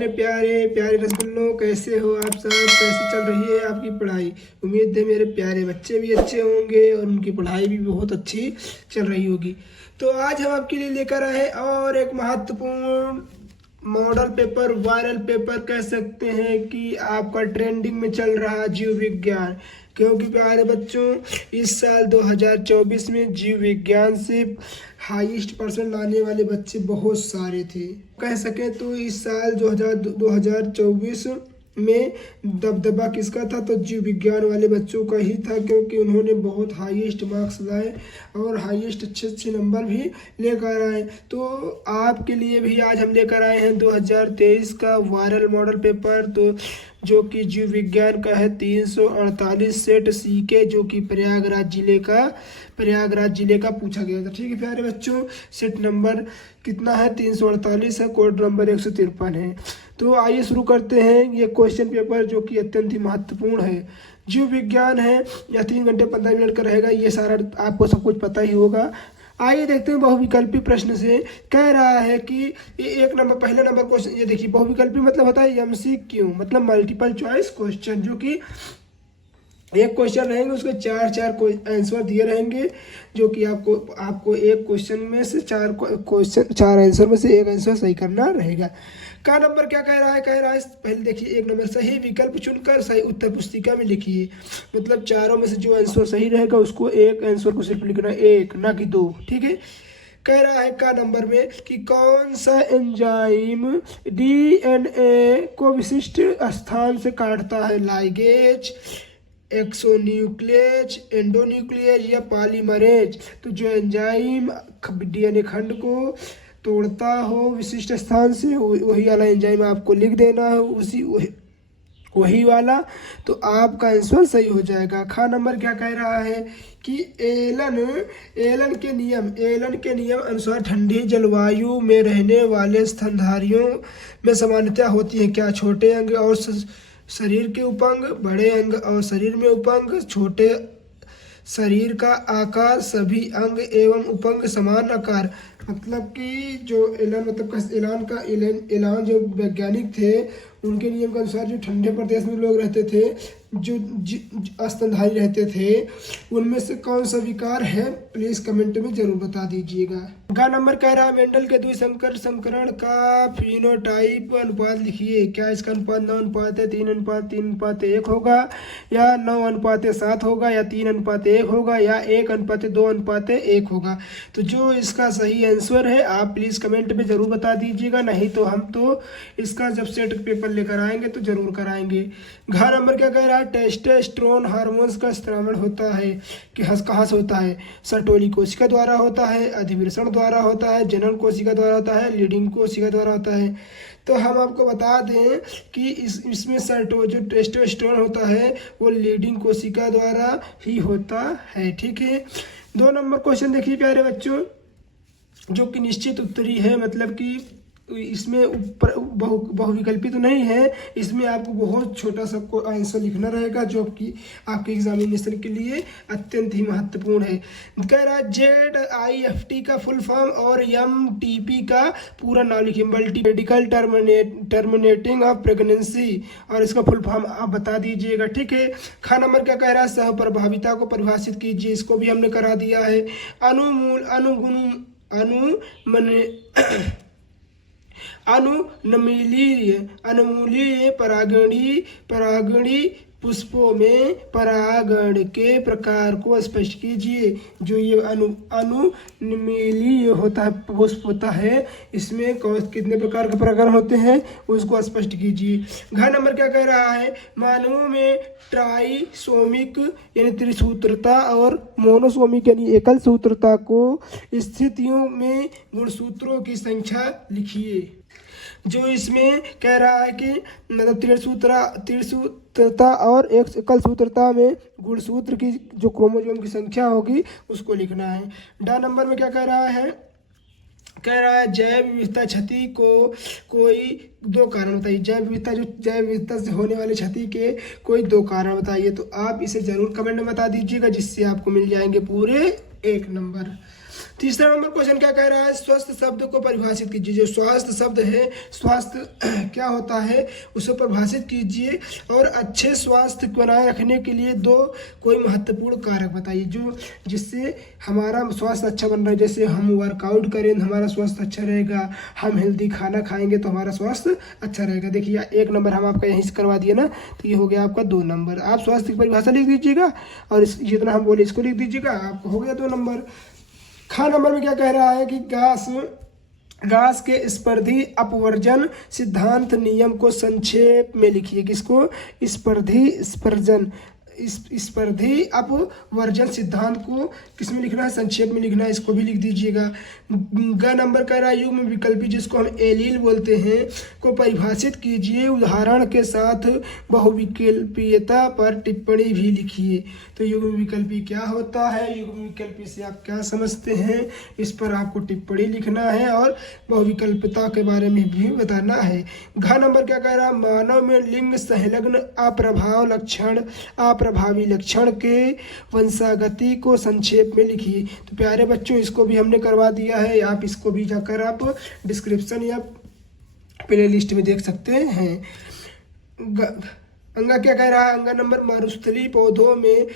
मेरे प्यारे प्यारे रसगुल्लों, कैसे हो आप सब? कैसी चल रही है आपकी पढ़ाई? उम्मीद है मेरे प्यारे बच्चे भी अच्छे होंगे और उनकी पढ़ाई भी बहुत अच्छी चल रही होगी। तो आज हम आपके लिए लेकर आए और एक महत्वपूर्ण मॉडल पेपर, वायरल पेपर कह सकते हैं कि आपका ट्रेंडिंग में चल रहा जीव विज्ञान। क्योंकि प्यारे बच्चों, इस साल 2024 में जीव विज्ञान से हाईएस्ट परसेंट लाने वाले बच्चे बहुत सारे थे। कह सके तो इस साल 2024 में दबदबा किसका था? तो जीव विज्ञान वाले बच्चों का ही था, क्योंकि उन्होंने बहुत हाईएस्ट मार्क्स लाए और हाईएस्ट अच्छे नंबर भी लेकर आए। तो आपके लिए भी आज हम लेकर आए हैं 2023 का वायरल मॉडल पेपर, तो जो कि जीव विज्ञान का है 348 सेट सी के, जो कि प्रयागराज जिले का पूछा गया था। ठीक है प्यारे बच्चों, सेट नंबर कितना है? 348 है, कोड नंबर 153 है। तो आइए शुरू करते हैं ये क्वेश्चन पेपर, जो कि अत्यंत ही महत्वपूर्ण है। जीव विज्ञान है, यह 3 घंटे 15 मिनट का रहेगा। ये सारा आपको सब कुछ पता ही होगा। आइए देखते हैं बहुविकल्पी प्रश्न से। कह रहा है कि एक नंबर, पहला नंबर क्वेश्चन ये देखिए। बहुविकल्पी मतलब होता है MCQ, मतलब मल्टीपल चॉइस क्वेश्चन, जो कि एक क्वेश्चन रहेंगे, उसके चार आंसर दिए रहेंगे, जो कि आपको एक क्वेश्चन में से चार आंसर में से एक आंसर सही करना रहेगा। का नंबर क्या कह रहा है? कह रहा है पहले देखिए, एक नंबर सही विकल्प चुनकर सही उत्तर पुस्तिका में लिखिए। मतलब चारों में से जो आंसर सही रहेगा उसको एक आंसर को सिर्फ लिखना, एक ना कि दो। ठीक है। कह रहा है का नंबर में कि कौन सा एंजाइम DNA को विशिष्ट स्थान से काटता है? लाइगेज, एक्सोन्यूक्लियेज, एंडोन्यूक्लियेज या पॉलीमरेज। तो जो एंजाइम DNA खंड को तोड़ता हो विशिष्ट स्थान से, वही वाला एंजाइम आपको लिख देना है, वही वाला। तो आपका आंसर सही हो जाएगा। खा नंबर क्या कह रहा है कि एलन के नियम अनुसार ठंडी जलवायु में रहने वाले स्तनधारियों में सामान्यतः होती है क्या? छोटे अंग और शरीर के उपअंग, बड़े अंग और शरीर में उपअंग, छोटे शरीर का आकार, सभी अंग एवं उपअंग समान आकार। मतलब कि जो एलान जो वैज्ञानिक थे, उनके नियम के अनुसार जो ठंडे प्रदेश में लोग रहते थे, जो स्तनधारी रहते थे, उनमें से कौन सा विकार है? प्लीज कमेंट में जरूर बता दीजिएगा। गा नंबर कह रहा है मेंडल के द्विसंकर संकरण का फिनोटाइप अनुपात लिखिए। क्या इसका अनुपात 9:3, 3:1 होगा, या 9:7 होगा, या 3:1 होगा, या 1:2:1 होगा? तो जो इसका सही आंसर है आप प्लीज कमेंट में जरूर बता दीजिएगा, नहीं तो हम तो इसका जब सेट पेपर लेकर आएंगे तो जरूर कराएंगे। घ नंबर क्या कह रहा है? टेस्टोस्टेरोन हार्मोन्स का स्त्रावण होता है कि कहाँ से होता है? सर्टोली कोशिका द्वारा होता है, अधिवृषण द्वारा होता है, जनन कोशिका द्वारा होता है, लीडिंग कोशिका द्वारा होता है। तो हम आपको बता दें कि इसमें जो टेस्टोस्टेरोन होता है वो लीडिंग कोशिका द्वारा ही होता है। ठीक है। 2 नंबर क्वेश्चन देखिए प्यारे बच्चों, जो कि निश्चित उत्तरी है, मतलब कि इसमें ऊपर बहुविकल्पी तो नहीं है, इसमें आपको बहुत छोटा सा आंसर लिखना रहेगा, जो कि आपके एग्जामिनेशन के लिए अत्यंत ही महत्वपूर्ण है। कह रहा है ZIFT का फुल फॉर्म और MTP का पूरा नाम लिखिए। Multi medical terminating of pregnancy, और इसका फुल फॉर्म आप बता दीजिएगा। ठीक है। खा नंबर क्या कह रहा है? सह प्रभाविता को परिभाषित कीजिए। इसको भी हमने करा दिया है। अनुमूलीय परागणी पुष्पों में परागण के प्रकार को स्पष्ट कीजिए। जो ये अनुमूलीय होता है, पुष्प होता है, इसमें कितने प्रकार के परागण होते हैं उसको स्पष्ट कीजिए। घ नंबर क्या कह रहा है? मानवों में ट्राइसोमिक यानी त्रिसूत्रता और मोनोसोमिक यानी एकल सूत्रता को स्थितियों में गुणसूत्रों की संख्या लिखिए। जो इसमें कह रहा है कि मतलब त्रिसूत्रता और एकल सूत्रता में गुणसूत्र की जो क्रोमोसोम की संख्या होगी उसको लिखना है। डा नंबर में क्या कह रहा है? कह रहा है जैव विविधता क्षति को कोई 2 कारण बताइए। जैव विविधता से होने वाली क्षति के कोई 2 कारण बताइए। तो आप इसे जरूर कमेंट में बता दीजिएगा, जिससे आपको मिल जाएंगे पूरे 1 नंबर। तीसरा नंबर क्वेश्चन क्या कह रहा है, स्वस्थ शब्द को परिभाषित कीजिए। जो स्वास्थ्य शब्द है, स्वास्थ्य क्या होता है उसे परिभाषित कीजिए और अच्छे स्वास्थ्य को बनाए रखने के लिए दो कोई महत्वपूर्ण कारक बताइए जो जिससे हमारा स्वास्थ्य अच्छा बन रहा है। जैसे हम वर्कआउट करें तो हमारा स्वास्थ्य अच्छा रहेगा, हम हेल्दी खाना खाएंगे तो हमारा स्वास्थ्य अच्छा रहेगा। देखिए 1 नंबर हम आपका यहीं से करवा दिए ना, तो ये हो गया आपका 2 नंबर। आप स्वास्थ्य की परिभाषा लिख दीजिएगा और जितना हम बोले इसको लिख दीजिएगा, आपको हो गया 2 नंबर। खा नंबर में क्या कह रहा है कि घास के स्पर्धी अपवर्जन सिद्धांत नियम को संक्षेप में लिखिए। किसको? स्पर्धी अपवर्जन सिद्धांत को किसमें लिखना है? संक्षेप में लिखना है, इसको भी लिख दीजिएगा। ग नंबर कह रहा है युग्म विकल्पी जिसको हम एलील बोलते हैं को परिभाषित कीजिए, उदाहरण के साथ बहुविकल्पीयता पर टिप्पणी भी लिखिए। तो युग्म विकल्पी क्या होता है, युग्म विकल्पी से आप क्या समझते हैं, इस पर आपको टिप्पणी लिखना है और बहुविकल्पता के बारे में भी बताना है। घ नंबर क्या कह रहा है, मानव में लिंग संलग्न अप्रभावी लक्षण के वंशागति को संक्षेप में लिखिए। तो प्यारे बच्चों इसको भी हमने करवा दिया है, आप इसको भी जाकर आप डिस्क्रिप्शन या प्ले लिस्ट में देख सकते हैं। अंगा क्या कह रहा है, अंगा नंबर मरुस्थलीय पौधों में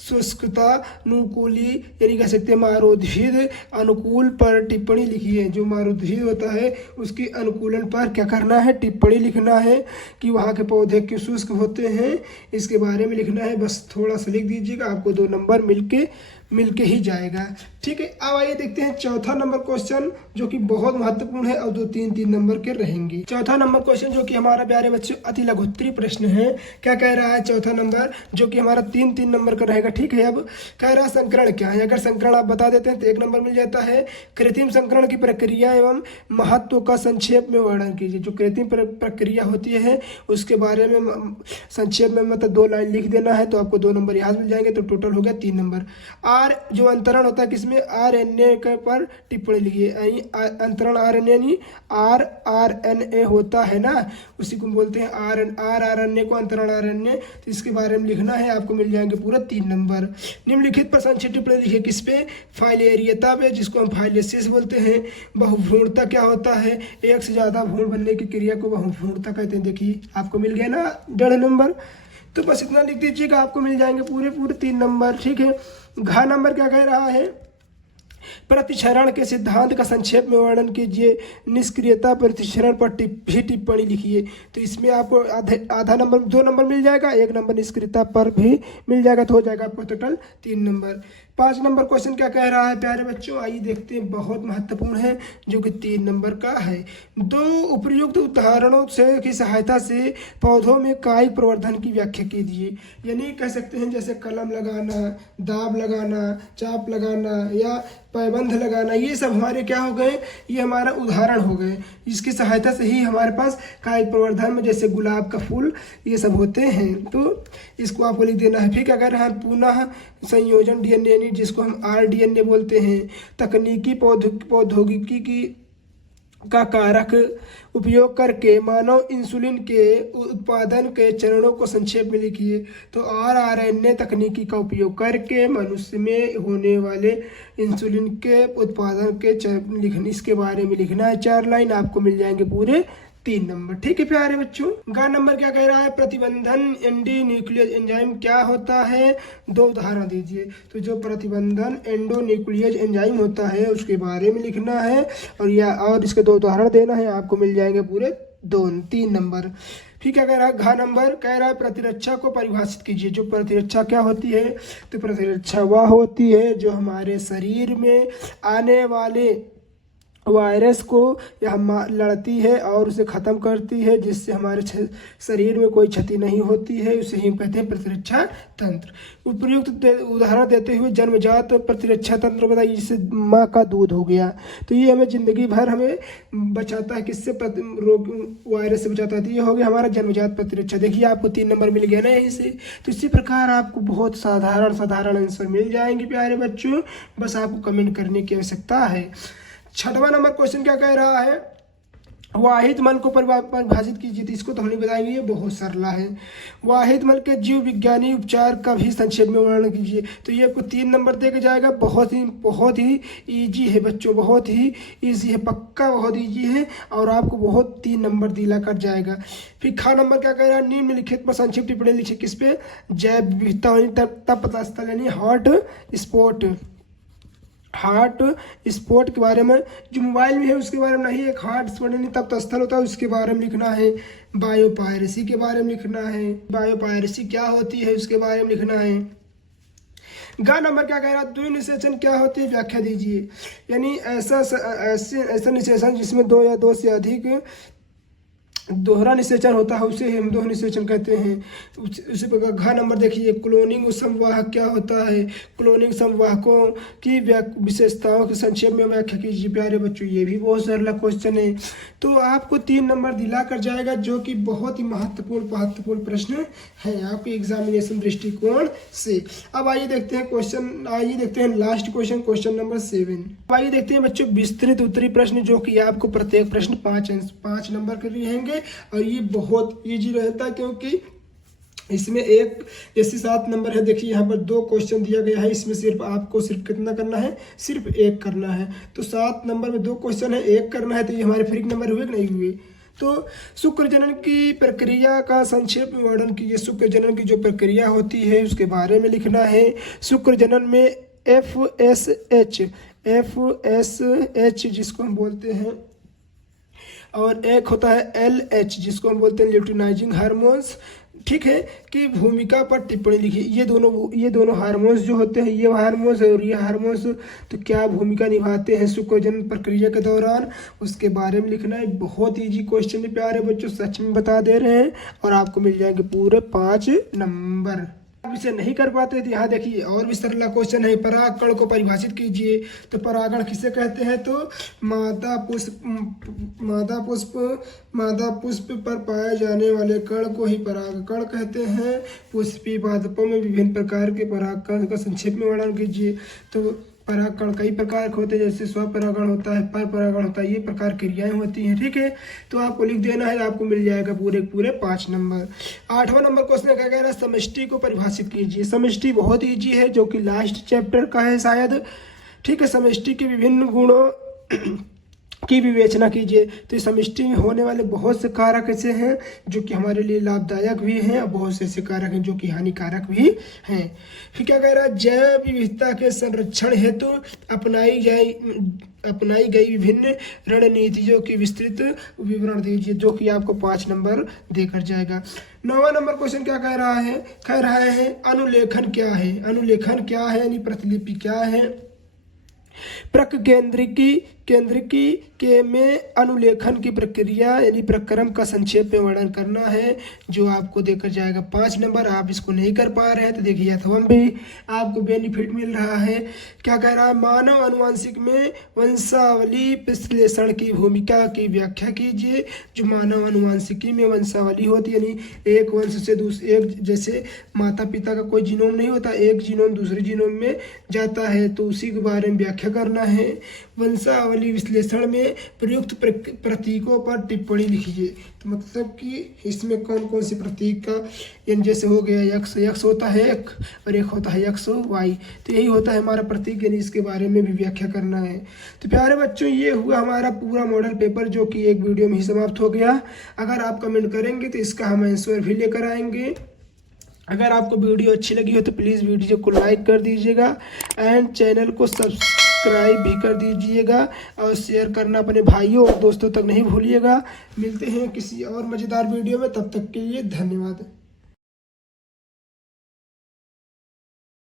शुष्कता अनुकूली यानी कह सकते हैं मारोद्भिद अनुकूल पर टिप्पणी लिखिए। जो मारोद्भिद होता है उसकी अनुकूलन पर क्या करना है, टिप्पणी लिखना है कि वहाँ के पौधे क्यों शुष्क होते हैं, इसके बारे में लिखना है। बस थोड़ा सा लिख दीजिएगा, आपको 2 नंबर मिलके ही जाएगा। ठीक है, अब आइए देखते हैं चौथा नंबर क्वेश्चन जो कि बहुत महत्वपूर्ण है और 2-3 नंबर के रहेंगे। चौथा नंबर क्वेश्चन जो कि हमारा प्यारे बच्चों अति लघुत्तरीय प्रश्न है। क्या कह रहा है चौथा नंबर जो कि हमारा 3 नंबर का रहेगा। ठीक है, अब कह रहा संकरण क्या है, अगर संकरण आप बता देते हैं तो 1 नंबर मिल जाता है। कृत्रिम संकरण की प्रक्रिया एवं महत्व का संक्षेप में वर्णन कीजिए। जो कृत्रिम प्रक्रिया होती है उसके बारे में संक्षेप में मतलब 2 लाइन लिख देना है, तो आपको 2 नंबर यहाँ मिल जाएंगे, तो टोटल हो गया 3 नंबर। जो अंतरण होता है किसमें, RNA के पर टिप्पणी लिखिए। अंतरण RNA नहीं rRNA होता है ना, उसी को बोलते हैं RNA को अंतरण RNA, तो इसके बारे में लिखना है, आपको मिल जाएंगे पूरा 3 नंबर। निम्नलिखित पर संक्षिप्त टिप्पणी लिखिए। किस पे, फाइलेरियता पे जिसको हम फाइलेसिस बोलते हैं। बहुभ्रूणता क्या होता है, एक से ज़्यादा भ्रूण बनने की क्रिया को बहुभ्रूणता कहते हैं। देखिए आपको मिल गया ना 1.5 नंबर, तो बस इतना लिख दीजिएगा, आपको मिल जाएंगे पूरे 3 नंबर। ठीक है, घ नंबर क्या कह रहा है, प्रतिक्षरण के सिद्धांत का संक्षेप में वर्णन कीजिए। निष्क्रियता प्रतिक्षरण पर भी टिप्पणी लिखिए। तो इसमें आपको आधा नंबर 2 नंबर मिल जाएगा, 1 नंबर निष्क्रियता पर भी मिल जाएगा, तो हो जाएगा आपको टोटल 3 नंबर। 5 नंबर क्वेश्चन क्या कह रहा है प्यारे बच्चों, आइए देखते हैं, बहुत महत्वपूर्ण है जो कि 3 नंबर का है। 2 उपयुक्त उदाहरणों से की सहायता से पौधों में कायिक प्रवर्धन की व्याख्या कीजिए। यानी कह सकते हैं जैसे कलम लगाना, दाब लगाना, चाप लगाना या पैबंद लगाना, ये सब हमारे क्या हो गए, ये हमारा उदाहरण हो गए। इसकी सहायता से ही हमारे पास कायिक प्रवर्धन में जैसे गुलाब का फूल ये सब होते हैं, तो इसको आपको लिख देना है। फिर अगर हम पुनः संयोजन DNA जिसको हम rDNA बोलते हैं, तकनीकी प्रौद्योगिकी की का कारक उपयोग करके मानव इंसुलिन के उत्पादन के चरणों को संक्षेप में लिखिए। तो rRNA तकनीकी का उपयोग करके मनुष्य में होने वाले इंसुलिन के उत्पादन के लिखने इसके बारे में लिखना है। 4 लाइन, आपको मिल जाएंगे पूरे 3 नंबर। ठीक है प्यारे बच्चों, गा नंबर क्या कह रहा है, प्रतिबंधन एंडोन्यूक्लियस एंजाइम क्या होता है, 2 उदाहरण दीजिए। तो जो प्रतिबंधन एंडोन्यूक्लियस एंजाइम होता है उसके बारे में लिखना है और इसके 2 उदाहरण देना है, आपको मिल जाएंगे पूरे 3 नंबर। फिर क्या कह रहा है, घ नंबर कह रहा है प्रतिरक्षा को परिभाषित कीजिए। जो प्रतिरक्षा क्या होती है, तो प्रतिरक्षा वह होती है जो हमारे शरीर में आने वाले वायरस को यह लड़ती है और उसे ख़त्म करती है, जिससे हमारे शरीर में कोई क्षति नहीं होती है, उसे ही कहते हैं प्रतिरक्षा तंत्र। उपयुक्त उदाहरण देते हुए जन्मजात प्रतिरक्षा तंत्र बताइए, जिससे माँ का दूध हो गया, तो ये हमें ज़िंदगी भर हमें बचाता है, किससे, रोग वायरस से बचाता है। तो ये हो गया हमारा जन्मजात प्रतिरक्षा। देखिए आपको 3 नंबर मिल गया ना यहीं से। तो इसी प्रकार आपको बहुत साधारण आंसर मिल जाएंगे प्यारे बच्चों, बस आपको कमेंट करने की आवश्यकता है। 6वां नंबर क्वेश्चन क्या कह रहा है, वाहिद मल को परिभाषित कीजिए। तो इसको तो हम नहीं बताएंगे, ये बहुत सरला है। वाहिद मल के जीव विज्ञानी उपचार का भी संक्षेप में वर्णन कीजिए। तो ये आपको 3 नंबर दे के जाएगा। बहुत ही ईजी है बच्चों, बहुत ही ईजी है, पक्का बहुत ईजी है और आपको बहुत 3 नंबर दिला कर जाएगा। फिर खा नंबर क्या कह रहा है, निम्नलिखित पर संक्षिप्त टिप्पणी लिखिए। किस पे, जैव विविधता तब पता स्थल यानी हार्ट स्पॉट के बारे में। जो मोबाइल में है उसके बारे में नहीं, एक हार्ट स्पॉट यानी तब स्थल होता है उसके बारे में लिखना है। बायोपायरेसी के बारे में लिखना है, बायोपायरेसी क्या होती है उसके बारे में लिखना है। गा नंबर क्या कह रहा है, द्वि निषेचन क्या होती है व्याख्या दीजिए। यानी ऐसा निषेचन जिसमें 2 या 2 से अधिक दोहरा निषेचन होता है उसे हम दोहरा निषेचन कहते हैं। उसी प्रकार घ नंबर देखिए, क्लोनिंग संवाहक क्या होता है, क्लोनिंग संवाहकों की विशेषताओं के संक्षेप में व्याख्या कीजिए। प्यारे बच्चों ये भी बहुत सरल क्वेश्चन है। तो आपको 3 नंबर दिला कर जाएगा, जो कि बहुत ही महत्वपूर्ण प्रश्न है आपके एग्जामिनेशन दृष्टिकोण से। अब आइए देखते हैं लास्ट क्वेश्चन नंबर 7। आइए देखते हैं बच्चों विस्तृत उत्तरी प्रश्न, जो कि आपको प्रत्येक प्रश्न 5 नंबर के रहेंगे और ये बहुत इजी रहता है, क्योंकि इसमें एक जैसे 7 नंबर है। देखिए यहाँ पर 2 क्वेश्चन दिया गया है, इसमें सिर्फ कितना करना है, सिर्फ 1 करना है। तो 7 नंबर में 2 क्वेश्चन है, 1 करना है। तो ये हमारे फ्री नंबर हुए कि नहीं हुए। तो शुक्र जनन की प्रक्रिया का संक्षेप में वर्णन कीजिए। शुक्र जनन की जो प्रक्रिया होती है उसके बारे में लिखना है। शुक्र जनन में FSH जिसको हम बोलते हैं, और एक होता है LH जिसको हम बोलते हैं ल्यूटिनाइजिंग हार्मोन्स, ठीक है, की भूमिका पर टिप्पणी लिखिए। ये दोनों हार्मोन्स जो होते हैं, ये हार्मोन्स और ये हार्मोन्स तो क्या भूमिका निभाते हैं शुक्रजनन प्रक्रिया के दौरान, उसके बारे में लिखना है। बहुत ईजी क्वेश्चन है प्यारे बच्चों, सच में बता दे रहे हैं और आपको मिल जाएंगे पूरे 5 नंबर। आप इसे नहीं कर पाते तो यहाँ देखिए और भी सरल क्वेश्चन है। परागकण को परिभाषित कीजिए। तो परागण किसे कहते हैं, तो मादा पुष्प पर पाए जाने वाले कण को ही परागकण कहते हैं। पुष्पीय पादपों में विभिन्न प्रकार के परागकण का संक्षेप में वर्णन कीजिए। तो परागकण कई प्रकार के होते हैं, जैसे स्वपरागण होता है, पर परागण होता है, ये प्रकार क्रियाएं होती हैं, ठीक है। तो आपको लिख देना है, आपको मिल जाएगा पूरे 5 नंबर। 8वां नंबर क्वेश्चन क्या कह रहा है, समष्टि को परिभाषित कीजिए। समष्टि बहुत ईजी है, जो कि लास्ट चैप्टर का है शायद, ठीक है। समष्टि के विभिन्न गुणों की विवेचना कीजिए। तो इस समष्टि में होने वाले बहुत से कारक ऐसे हैं जो कि हमारे लिए लाभदायक भी हैं और बहुत से ऐसे कारक हैं जो कि हानिकारक भी हैं। फिर क्या कह रहा है, जैव विविधता के संरक्षण हेतु अपनाई गई विभिन्न रणनीतियों की विस्तृत विवरण दीजिए, जो कि आपको 5 नंबर देकर जाएगा। 9वां नंबर क्वेश्चन क्या कह रहा है, अनुलेखन क्या है। अनुलेखन क्या है यानी प्रतिलिपि क्या है। प्रक केंद्रिकी के में अनुलेखन की प्रक्रिया यानी प्रक्रम का संक्षेप में वर्णन करना है, जो आपको देकर जाएगा 5 नंबर। आप इसको नहीं कर पा रहे हैं तो देखिए अथवा भी आपको बेनिफिट मिल रहा है। क्या कह रहा है, मानव आनुवंशिक में वंशावली विश्लेषण की भूमिका की व्याख्या कीजिए। जो मानव आनुवंशिकी में वंशावली होती है, यानी एक वंश से दूसरे, एक जैसे माता पिता का कोई जीनोम नहीं होता, एक जीनोम दूसरे जीनोम में जाता है, तो उसी के बारे में व्याख्या करना है। वंशावली विश्लेषण में प्रयुक्त प्रतीकों पर टिप्पणी लिखिए। तो मतलब कि इसमें कौन कौन से प्रतीक का, यानी जैसे हो गया यक्स होता है एक और एक होता है यक्स वाई, तो यही होता है हमारा प्रतीक, यानी इसके बारे में भी व्याख्या करना है। तो प्यारे बच्चों ये हुआ हमारा पूरा मॉडल पेपर, जो कि एक वीडियो में ही समाप्त हो गया। अगर आप कमेंट करेंगे तो इसका हम आंसर भी लेकर आएंगे। अगर आपको वीडियो अच्छी लगी हो तो प्लीज़ वीडियो को लाइक कर दीजिएगा एंड चैनल को सब्सक्राइब भी कर दीजिएगा और शेयर करना अपने भाइयों और दोस्तों तक नहीं भूलिएगा। मिलते हैं किसी और मज़ेदार वीडियो में, तब तक के लिए धन्यवाद।